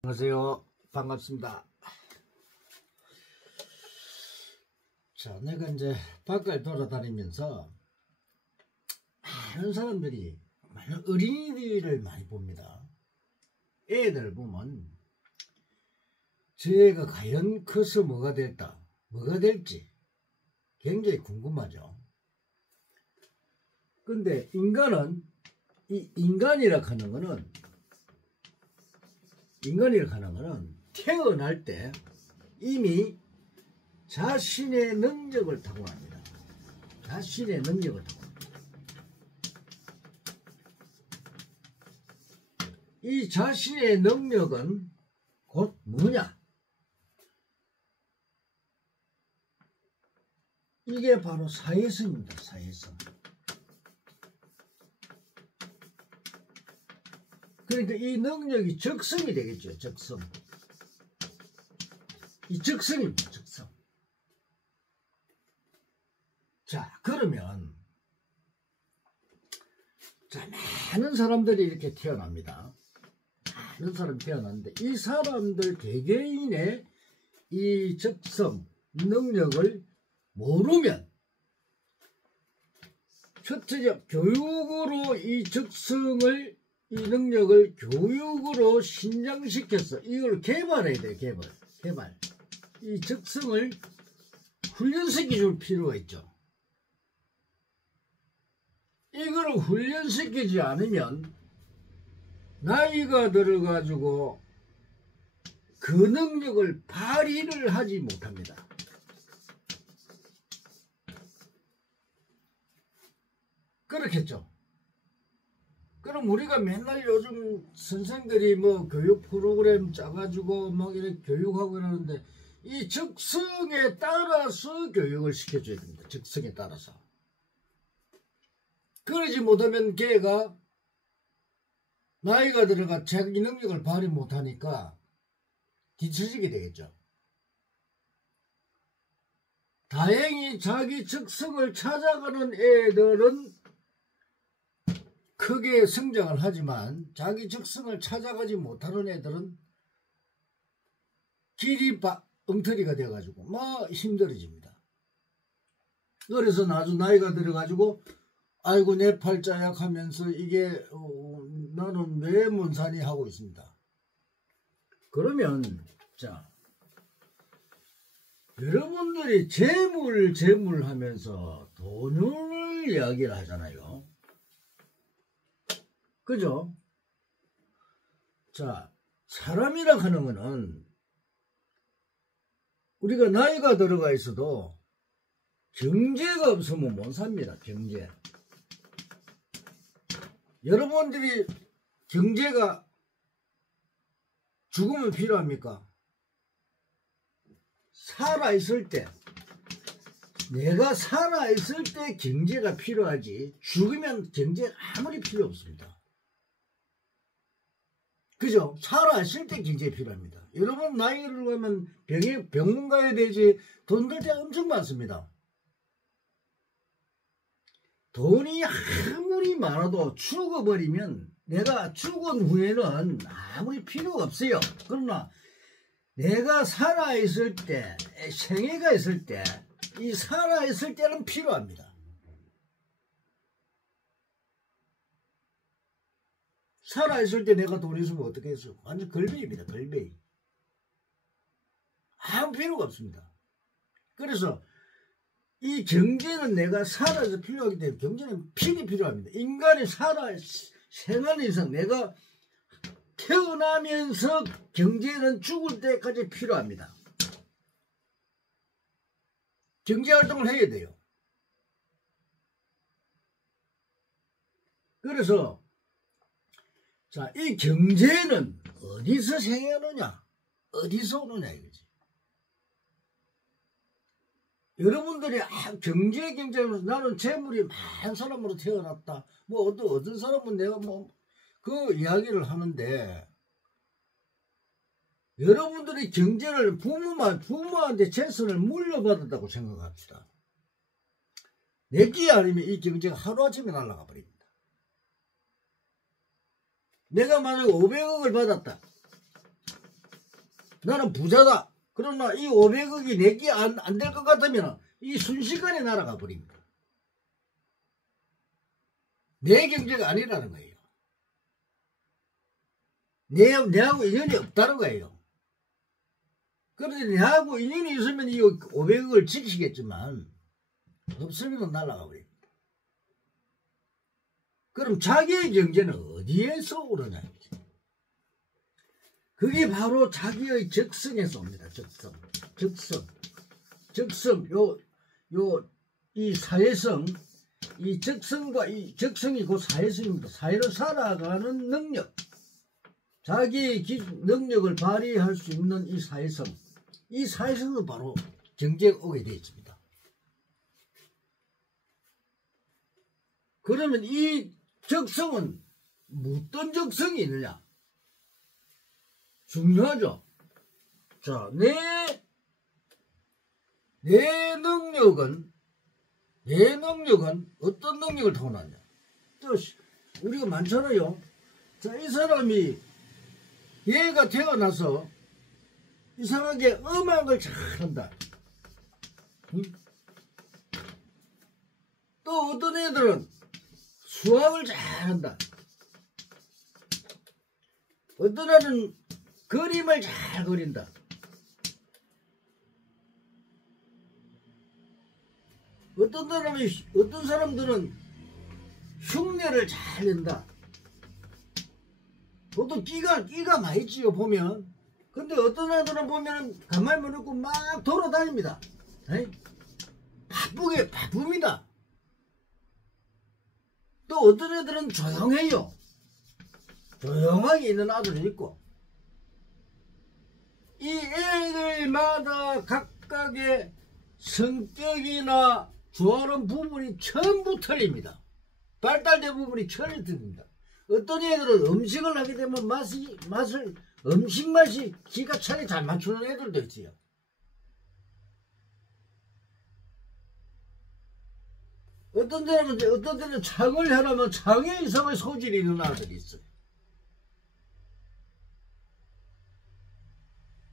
안녕하세요. 반갑습니다. 자, 내가 이제 밖을 돌아다니면서 많은 사람들이, 많은 어린이들을 많이 봅니다. 애들 보면 저 애가 과연 커서 뭐가 될지 굉장히 궁금하죠. 근데 인간은, 이 인간이라 하는 거는 태어날 때 이미 자신의 능력을 타고납니다. 자신의 능력을 타고납니다. 이 자신의 능력은 곧 뭐냐? 이게 바로 사회성입니다. 사회성. 그러니까 이 능력이 적성이 되겠죠. 적성. 이 적성입니다. 적성. 자, 그러면 자, 많은 사람들이 이렇게 태어납니다. 많은 사람이 태어났는데 이 사람들 개개인의 이 적성, 능력을 모르면 첫째, 교육으로 이 적성을, 이 능력을 교육으로 신장시켜서 이걸 개발해야 돼요. 개발. 이 적성을 훈련시켜 줄 필요가 있죠. 이걸 훈련시키지 않으면 나이가 들어가지고 그 능력을 발휘를 하지 못합니다. 그렇겠죠. 그럼 우리가 맨날 요즘 선생들이 뭐 교육 프로그램 짜가지고 막 이렇게 교육하고 그러는데 이 적성에 따라서 교육을 시켜줘야 됩니다. 적성에 따라서. 그러지 못하면 걔가 나이가 들어가 자기 능력을 발휘 못하니까 뒤처지게 되겠죠. 다행히 자기 적성을 찾아가는 애들은 크게 성장을 하지만 자기 적성을 찾아가지 못하는 애들은 길이 엉터리가 돼가지고 막 힘들어집니다. 그래서 나이가 들어가지고 아이고 내 팔자야 하면서 이게 나는 왜 못 사니 하고 있습니다. 그러면 자, 여러분들이 재물 하면서 돈을 이야기를 하잖아요. 그죠? 자, 사람이라 하는 거는 우리가 나이가 들어가 있어도 경제가 없으면 못 삽니다. 경제. 여러분들이 경제가 죽으면 필요합니까? 살아있을 때, 내가 살아있을 때 경제가 필요하지 죽으면 경제가 아무리 필요 없습니다. 그죠? 살아있을 때 경제가 필요합니다. 여러분 나이를 가면 병원 가야 되지 돈 들 때 엄청 많습니다. 돈이 아무리 많아도 죽어버리면 내가 죽은 후에는 아무리 필요가 없어요. 그러나 내가 살아있을 때, 생애가 있을 때, 이 살아있을 때는 필요합니다. 살아있을 때 내가 돈 있으면 어떻게 했어? 완전 걸베입니다. 걸베이. 아무 필요가 없습니다. 그래서 이 경제는 내가 살아서 필요하기 때문에 경제는 필히 필요합니다. 인간이 생하는 이상 내가 태어나면서 경제는 죽을 때까지 필요합니다. 경제활동을 해야 돼요. 그래서 자, 이 경제는 어디서 생겨느냐? 어디서 오느냐 이거지. 여러분들이 경제하면서 나는 재물이 많은 사람으로 태어났다. 뭐 어떤 사람은 내가 뭐 그 이야기를 하는데 여러분들이 경제를 부모한테 재산을 물려받았다고 생각합시다. 내게 아니면 이 경제가 하루아침에 날아가 버립니다. 내가 만약에 500억을 받았다. 나는 부자다. 그러나 이 500억이 내게 안 될 것 같으면 이 순식간에 날아가 버립니다. 내 경제가 아니라는 거예요. 내하고 인연이 없다는 거예요. 그런데 내하고 인연이 있으면 이 500억을 지키겠지만 없으면 날아가 버립니다. 그럼 자기의 경제는 어디에서 오르냐? 그게 바로 자기의 적성에서 옵니다. 적성. 이 사회성, 이 적성과 이 적성이 곧 사회성입니다. 사회를 살아가는 능력, 자기의 능력을 발휘할 수 있는 이 사회성, 이 사회성은 바로 경제가 오게 되어 있습니다. 그러면 이 적성은 어떤 적성이 있느냐? 중요하죠. 자, 내 능력은 어떤 능력을 타고났냐? 우리가 많잖아요. 자, 이 사람이 얘가 태어나서 이상하게 음악을 잘한다. 응? 또 어떤 애들은 수학을 잘한다. 어떤 애는 그림을 잘 그린다. 어떤 사람들은 흉내를 잘 낸다. 보통 끼가 많이 있지요, 보면. 근데 어떤 애들은 보면 가만히 놓고 막 돌아다닙니다. 에이? 바쁩니다. 또 어떤 애들은 조용해요. 조용하게 있는 아들이 있고. 이 애들마다 각각의 성격이나 좋아하는 부분이 전부 틀립니다. 발달된 부분이 전혀 틀립니다. 어떤 애들은 음식을 하게 되면 음식 맛이 기가 차게 잘 맞추는 애들도 있어요. 어떤 데는 창을 하려면 창에 이상의 소질이 있는 아들이 있어요.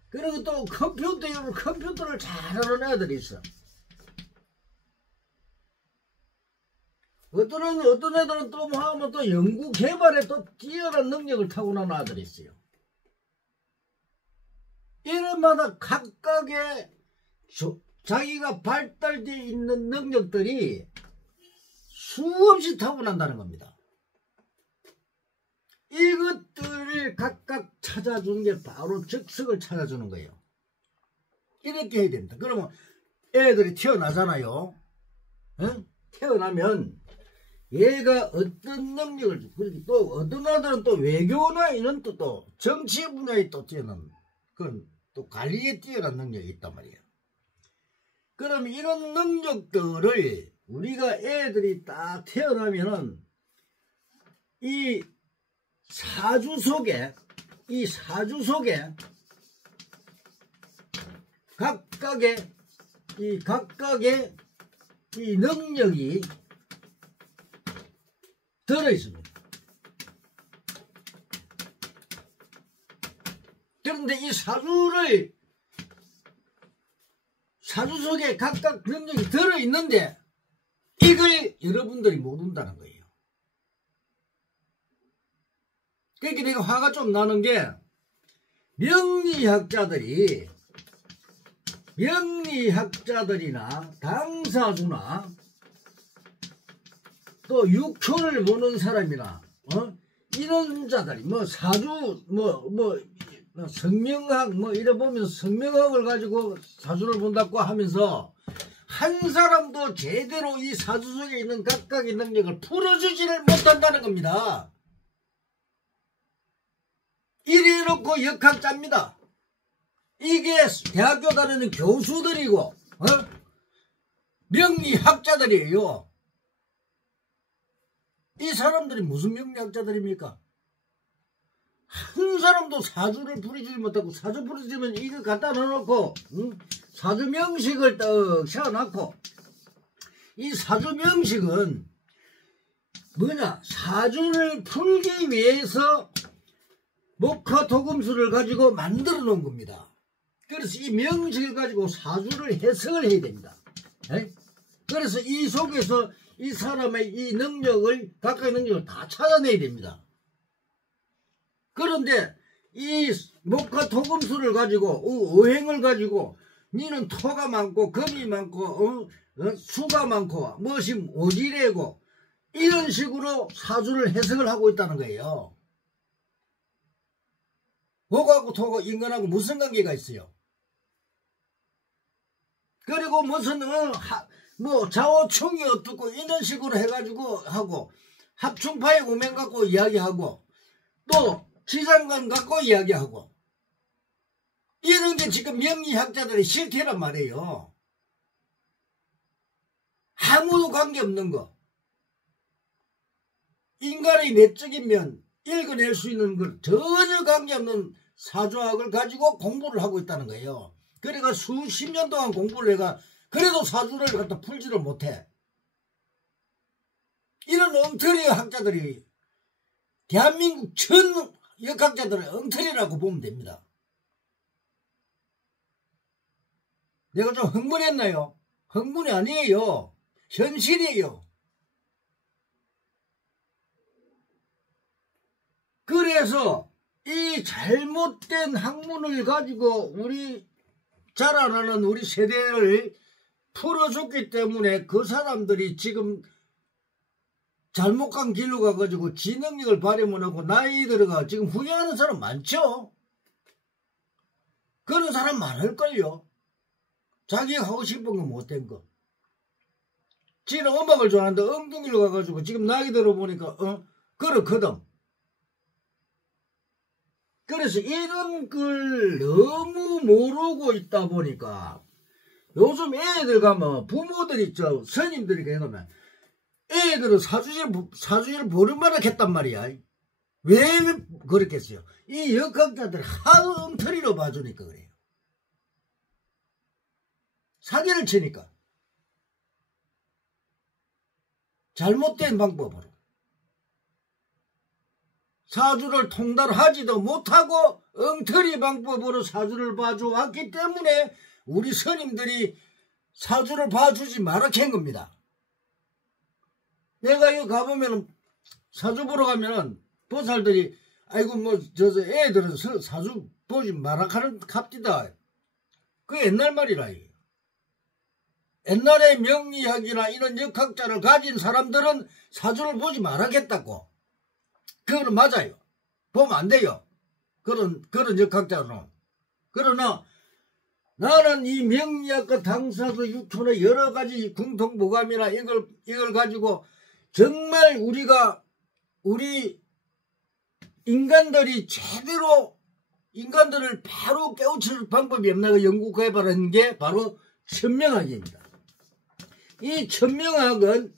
그리고 또 컴퓨터를 잘하는 애들이 있어. 어떤 애들은 또 뭐 하면 또 연구 개발에 또 뛰어난 능력을 타고난 아들이 있어요. 이런마다 각각의 자기가 발달되어 있는 능력들이 수없이 타고난다는 겁니다. 이것들을 각각 찾아주는 게 바로 적성을 찾아주는 거예요. 이렇게 해야 됩니다. 그러면 애들이 태어나잖아요. 응? 태어나면 얘가 어떤 능력을, 또 어떤 아들은 또 외교나 이런 또 정치 분야에 또 뛰어난, 그런 또 관리에 뛰어난 능력이 있단 말이에요. 그럼 이런 능력들을 우리가 애들이 딱 태어나면은 이 사주 속에 각각의 이 능력이 들어있습니다. 그런데 이 사주 속에 각각 능력이 들어있는데 이걸 여러분들이 모른다는 거예요. 그러니까 내가 화가 좀 나는 게 명리학자들이나 당사주나 또 육초를 보는 사람이나 이런 자들이 사주 성명학 이래 보면 성명학을 가지고 사주를 본다고 하면서 한 사람도 제대로 이 사주 속에 있는 각각의 능력을 풀어주지를 못한다는 겁니다. 이래놓고 역학자입니다. 이게 대학교 다니는 교수들이고 명리학자들이에요. 이 사람들이 무슨 명리학자들입니까? 한 사람도 사주를 풀어주지 못하고, 사주 풀어주면 이거 갖다 넣어놓고 사주 명식을 떡 세워놓고, 이 사주 명식은 뭐냐, 사주를 풀기 위해서 목화토금수를 가지고 만들어 놓은 겁니다. 그래서 이 명식을 가지고 사주를 해석을 해야 됩니다. 에? 그래서 이 속에서 이 사람의 이 능력을, 각각의 능력을 다 찾아내야 됩니다. 그런데 이 목화 토금수를 가지고, 오행을 가지고, 니는 토가 많고, 금이 많고, 수가 많고, 무엇이 오지래고, 이런 식으로 사주를 해석을 하고 있다는 거예요. 목하고 토하고 인간하고 무슨 관계가 있어요? 그리고 무슨 뭐 좌우충이 어떻고 이런 식으로 해가지고 하고, 합충파의 오면 갖고 이야기하고, 또 지장관 갖고 이야기하고, 이런 게 지금 명리학자들의 실태란 말이에요. 아무도 관계없는 거. 인간의 내적인 면, 읽어낼 수 있는 걸 전혀 관계없는 사주학을 가지고 공부를 하고 있다는 거예요. 그러니까 수십 년 동안 공부를 해가 그래도 사주를 갖다 풀지를 못해. 이런 엉터리 학자들이 대한민국 전 역학자들의 엉터리라고 보면 됩니다. 내가 좀 흥분했나요? 흥분이 아니에요. 현실이에요. 그래서 이 잘못된 학문을 가지고 우리 자라나는 우리 세대를 풀어줬기 때문에 그 사람들이 지금 잘못 간 길로 가가지고 지능력을 발휘 못하고 나이 들어가 지금 후회하는 사람 많죠? 그런 사람 많을걸요? 자기가 하고 싶은 거 못된 거. 지는 음악을 좋아하는데 엉뚱이로 가가지고 지금 나이 들어보니까 그렇거든. 그래서 이런 걸 너무 모르고 있다 보니까 요즘 애들 가면 부모들이 스님들이 가면 애들은 사주질 모르마나 했단 말이야. 왜 그렇겠어요? 이 역학자들 하도 엉터리로 봐주니까 그래요. 사기를 치니까. 잘못된 방법으로. 사주를 통달하지도 못하고 엉터리 방법으로 사주를 봐줘왔기 때문에 우리 스님들이 사주를 봐주지 말아 캔 겁니다. 내가 이거 가보면은 사주 보러 가면은 보살들이 아이고 뭐 애들은 사주 보지 마라 하는 갑디다. 그 옛날 말이라. 옛날에 명리학이나 이런 역학자를 가진 사람들은 사주를 보지 말아겠다고. 그거는 맞아요. 보면 안 돼요. 그런 역학자는. 그러나 나는 이 명리학과 당사도 육촌의 여러 가지 궁통보감이나 이걸 가지고 정말 우리 인간들이 제대로 인간들을 바로 깨우칠 방법이 없나 연구해봐라는 게 바로 천명학입니다. 이 천명학은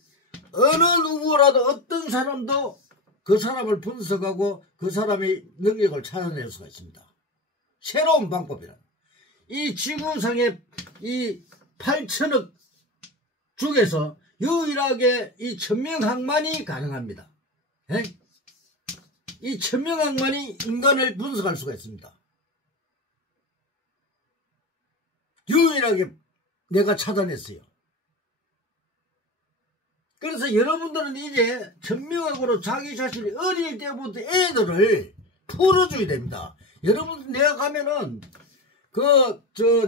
어느 누구라도 어떤 사람도 그 사람을 분석하고 그 사람의 능력을 찾아낼 수가 있습니다. 새로운 방법이라. 이 지구상의 이 8천억 중에서 유일하게 이 천명학만이 가능합니다. 에? 이 천명학만이 인간을 분석할 수가 있습니다. 유일하게 내가 찾아냈어요. 그래서 여러분들은 이제 천명학으로 자기 자신이 어릴 때부터 애들을 풀어줘야 됩니다. 여러분 내가 가면은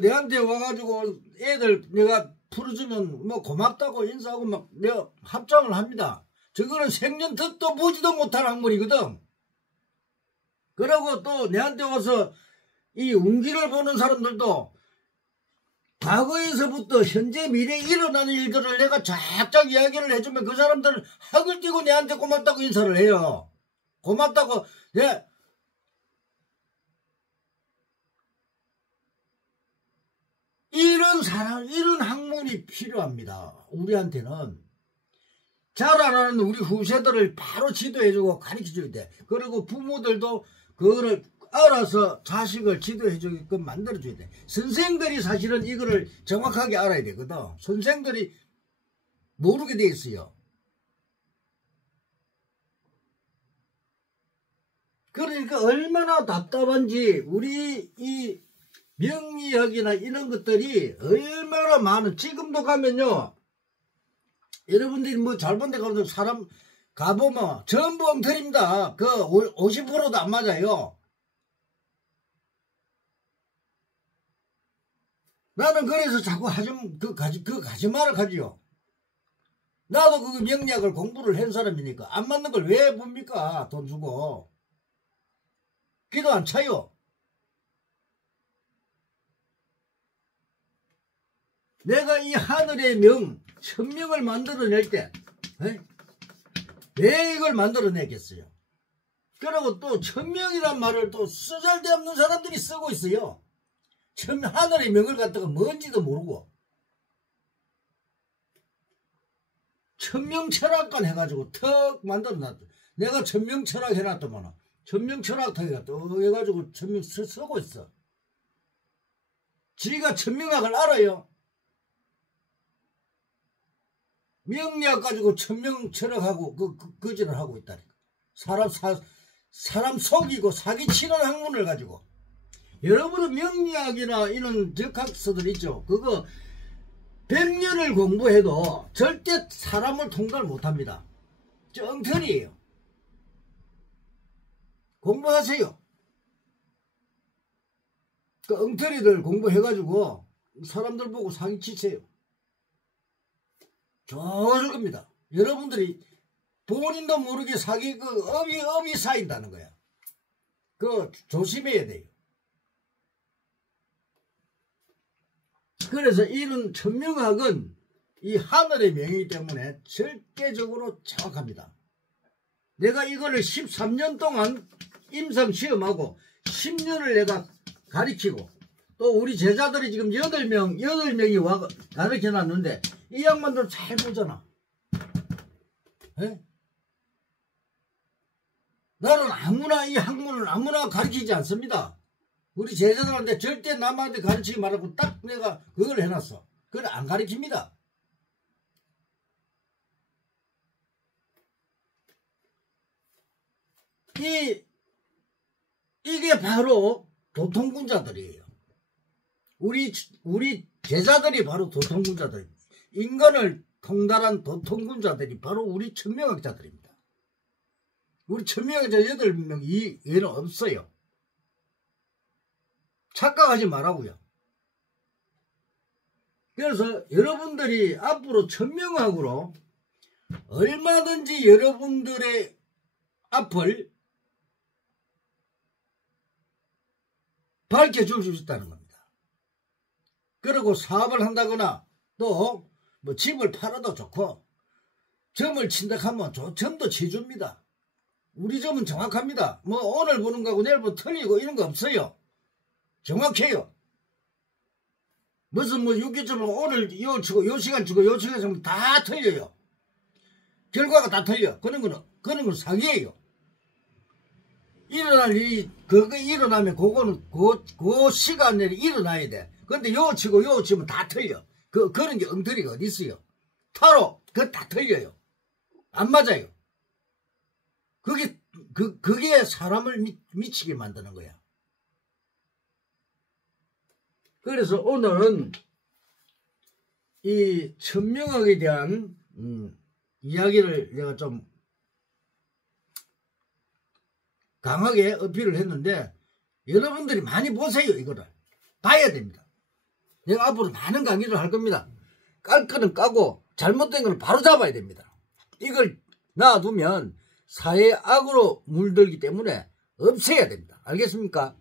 내한테 와가지고 애들 내가 풀어주면 뭐 고맙다고 인사하고 막 내가 합장을 합니다. 저거는 생전 듣도 보지도 못할 학문이거든. 그리고 또 내한테 와서 이 운기를 보는 사람들도 과거에서부터 현재 미래에 일어나는 일들을 내가 쫙쫙 이야기를 해주면 그 사람들은 학을 띄고 내한테 고맙다고 인사를 해요. 고맙다고. 예. 이런 학문이 필요합니다. 우리한테는. 자라나는 우리 후세들을 바로 지도해주고 가르쳐줘야 돼. 그리고 부모들도 그거를 알아서 자식을 지도해주게끔 만들어줘야 돼. 선생들이 사실은 이거를 정확하게 알아야 되거든. 선생들이 모르게 돼 있어요. 그러니까 얼마나 답답한지 우리 이 명리 명리학이나 이런 것들이 얼마나 많은, 지금도 가면요, 여러분들이 뭐 잘 본 데 가면 사람 가보면 전부 엉터리입니다. 그 50%도 안 맞아요. 나는 그래서 자꾸 가지마를 가지요. 나도 그 명리학을 공부를 한 사람이니까 안 맞는 걸 왜 봅니까? 돈 주고. 기도 안 차요. 내가 이 하늘의 명, 천명을 만들어낼 때, 왜 이걸 만들어내겠어요? 그리고 또 천명이란 말을 또 쓰잘데없는 사람들이 쓰고 있어요. 하늘의 명을 갖다가 뭔지도 모르고. 천명철학관 해가지고 턱 만들어놨다. 내가 천명철학 해놨더만 천명철학 해가지고 천명 쓰고 있어. 지가 천명학을 알아요. 명리학 가지고 천명철학하고 거짓을 하고 있다니까. 사람 속이고 사기치는 학문을 가지고. 여러분은 명리학이나 이런 적학서들 있죠. 그거 100년을 공부해도 절대 사람을 통과를 못합니다. 엉터리예요. 공부하세요. 그 엉터리들 공부해가지고 사람들 보고 사기치세요. 좋아질 겁니다. 여러분들이 본인도 모르게 업이 쌓인다는 거야. 그거 조심해야 돼요. 그래서 이런 천명학은 이 하늘의 명이기 때문에 절대적으로 정확합니다. 내가 이거를 13년 동안 임상 시험하고 10년을 내가 가르치고 또 우리 제자들이 지금 8명이 와 가르쳐 놨는데 이 양반들 잘 보잖아. 에? 나는 이 학문을 아무나 가르치지 않습니다. 우리 제자들한테 절대 남한테 가르치지 말라고 딱 내가 그걸 해놨어. 그걸 안 가르칩니다. 이게 바로 도통군자들이에요. 우리 제자들이 바로 도통군자들. 인간을 통달한 도통군자들이 바로 우리 천명학자들입니다. 우리 천명학자 8명 얘는 없어요. 착각하지 말라고요. 그래서 여러분들이 앞으로 천명학으로 얼마든지 여러분들의 앞을 밝혀줄 수 있다는 겁니다. 그리고 사업을 한다거나 또 뭐 집을 팔아도 좋고 점을 친다 하면 점도 쳐줍니다. 우리 점은 정확합니다. 뭐 오늘 보는 거하고 내일 보면 틀리고 이런 거 없어요. 정확해요. 무슨 뭐 6개점은 오늘 요 치고 요 시간 치고 요 시간 치고 다 틀려요. 결과가 다 틀려. 그런 건 사기예요. 일어날 일이 그거 일어나면 그거는 그 시간 내에 일어나야 돼. 근데 요 치고 요 치면 다 틀려. 그런 게 엉터리가 어디 있어요. 타로 그거 다 틀려요. 안 맞아요. 그게 사람을 미치게 만드는 거야. 그래서 오늘은 이 천명학에 대한 이야기를 내가 좀 강하게 어필을 했는데 여러분들이 많이 보세요. 이거를 봐야 됩니다. 내가 앞으로 많은 강의를 할 겁니다. 깔 거는 까고 잘못된 거는 바로 잡아야 됩니다. 이걸 놔두면 사회의 악으로 물들기 때문에 없애야 됩니다. 알겠습니까?